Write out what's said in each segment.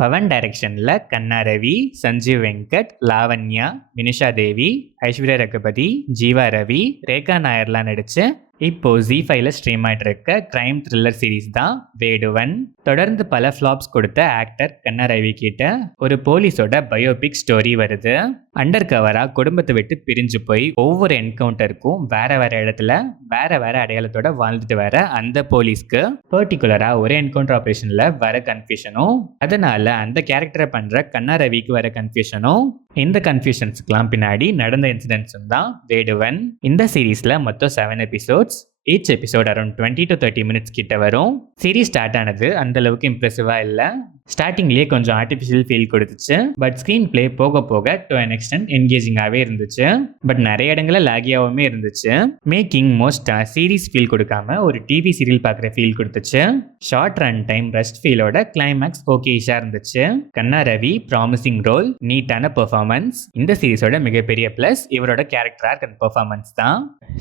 பவன் டைரக்ஷன்ல கண்ணா ரவி, சஞ்சீவ் வெங்கட், லாவண்யா, வினுஷா தேவி, ஐஸ்வர்யா ரகுபதி, ஜீவா ரவி, ரேகா நாயர்லாம் நடிச்சு இப்போ ஜி5ல ஸ்ட்ரீம் ஆயிட்டு இருக்க கிரைம் த்ரில்லர் சீரீஸ் தான் வேடுவன். தொடர்ந்து பல ஃபிளாப்ஸ் கொடுத்த ஆக்டர் கண்ணா ரவி கிட்ட ஒரு போலீஸோட பயோபிக் ஸ்டோரி வருது. அண்டர் கவரா குடும்பத்தை விட்டு பிரிஞ்சு போய் ஒவ்வொரு என்கவுண்டருக்கும் வேற வேற இடத்துல வேற வேற அடையாளத்தோட வாழ்ந்துட்டு வர அந்த போலீஸ்க்கு பர்டிகுலரா ஒரு என்கவுண்டர் ஆபரேஷன்ல வர கன்ஃபியூஷனும், அதனால அந்த கேரக்டரை பண்ற கண்ணா ரவிக்கு வர கன்ஃபியூஷனும், இந்த கன்ஃபியூஷன்ஸ்க்குலாம் பின்னாடி நடந்த இன்சிடென்ட்ஸும் தான் வேடுவன். இந்த சீரீஸ்ல மொத்தம் 7 episodes. Each episode around 20 to 30 minutes கிட்ட வரும். சீரீஸ் ஸ்டார்ட் ஆனது அந்த அளவுக்கு இம்ப்ரெசிவா இல்லை. ஸ்டார்டிங்லேயே கொஞ்சம் ஆர்டிஃபிஷியல் ஃபீல் கொடுத்துச்சு. பட் ஸ்க்ரீன் பிளே போக போக டு அன் எக்ஸ்டென்ட் என்கேஜிங்காகவே இருந்துச்சு. பட் நிறைய இடங்களில் லாகியாகவுமே இருந்துச்சு. மேக்கிங் மோஸ்ட்டாக சீரீஸ் ஃபீல் கொடுக்காம ஒரு டிவி சீரியல் பார்க்குற ஃபீல் கொடுத்துச்சு. ஷார்ட் ரன் டைம் ரெஸ்ட் ஃபீலோட கிளைமேக்ஸ் ஓகேஷாக இருந்துச்சு. கண்ணா ரவி ப்ராமிசிங் ரோல், நீட்டான பெர்ஃபார்மன்ஸ். இந்த சீரீஸோட மிகப்பெரிய ப்ளஸ் இவரோட கேரக்டர் ஆர்க் அண்ட் பெர்ஃபார்மன்ஸ் தான்.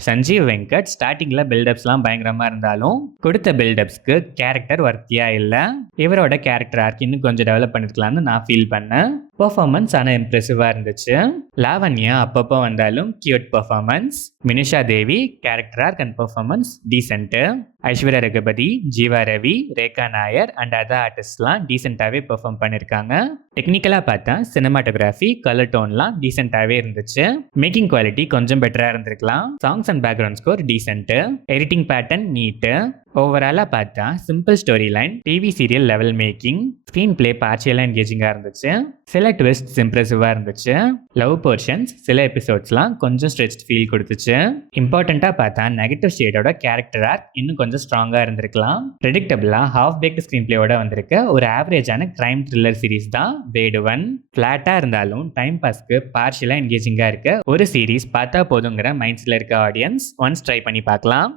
சஞ்சீவ் வெங்கட் ஸ்டார்டிங்கில் பில்டப்ஸ்லாம் பயங்கரமாக இருந்தாலும் கொடுத்த பில்டப்ஸ்க்கு கேரக்டர் வர்த்தியா இல்லை. இவரோட கேரக்டர் ஆர்க் இன்னும் கொஞ்சம் டெவலப் பண்ணிருக்கலாம்னு நான் ஃபீல் பண்ணேன். பெர்ஃபார்மன்ஸ் ஆனால் இம்ப்ரெசிவாக இருந்துச்சு. லாவண்யா அப்பப்போ வந்தாலும் cute performance. Vinusha Devi character arc and performance decent. Aishwarya Raghupathi, Jeeva Ravi, Rekha Nair and other ஆர்டிஸ்ட்லாம் டீசெண்டாகவே பெர்ஃபார்ம் பண்ணியிருக்காங்க. டெக்னிக்கலாக பார்த்தா சினிமாட்டோகிராஃபி, கலர் டோன்லாம் டீசெண்டாகவே இருந்துச்சு. மேக்கிங் குவாலிட்டி கொஞ்சம் பெட்டராக இருந்திருக்கலாம். Songs and background score decent. Editing pattern neat. ஓவராலாக பார்த்தா simple story line, TV serial level making. Screenplay பார்ஷியலாக என்கேஜிங்காக இருந்துச்சு. சில ட்விஸ்ட் இம்ப்ரெசிவாக இருந்துச்சு. லவ் போர்ஷன்ஸ் சில எபிசோட்ஸ்லாம் கொஞ்சம் ஸ்ட்ரெச்ட் ஃபீல் கொடுத்துச்சு. இம்பார்ட்டண்ட்டாக பார்த்தா நெகட்டிவ் ஷேடோட கேரக்டர் ஆர்க் இன்னும் கொஞ்சம் ஸ்ட்ராங்காக இருந்திருக்கலாம். ப்ரெடிக்டபிளாக ஹாஃப் பேக்ட் ஸ்க்ரீன் பிளேயோட வந்திருக்க ஒரு ஆவரேஜான கிரைம் த்ரில்லர் சீரீஸ் தான் வேடுவன். ஃப்ளாட்டாக இருந்தாலும் டைம் பாஸ்க்கு பார்ஷியலாக என்கேஜிங்காக இருக்க ஒரு சீரீஸ் பார்த்தா போதுங்கிற மைண்ட்ஸில் இருக்க ஆடியன்ஸ் ஒன்ஸ் ட்ரை பண்ணி பார்க்கலாம்.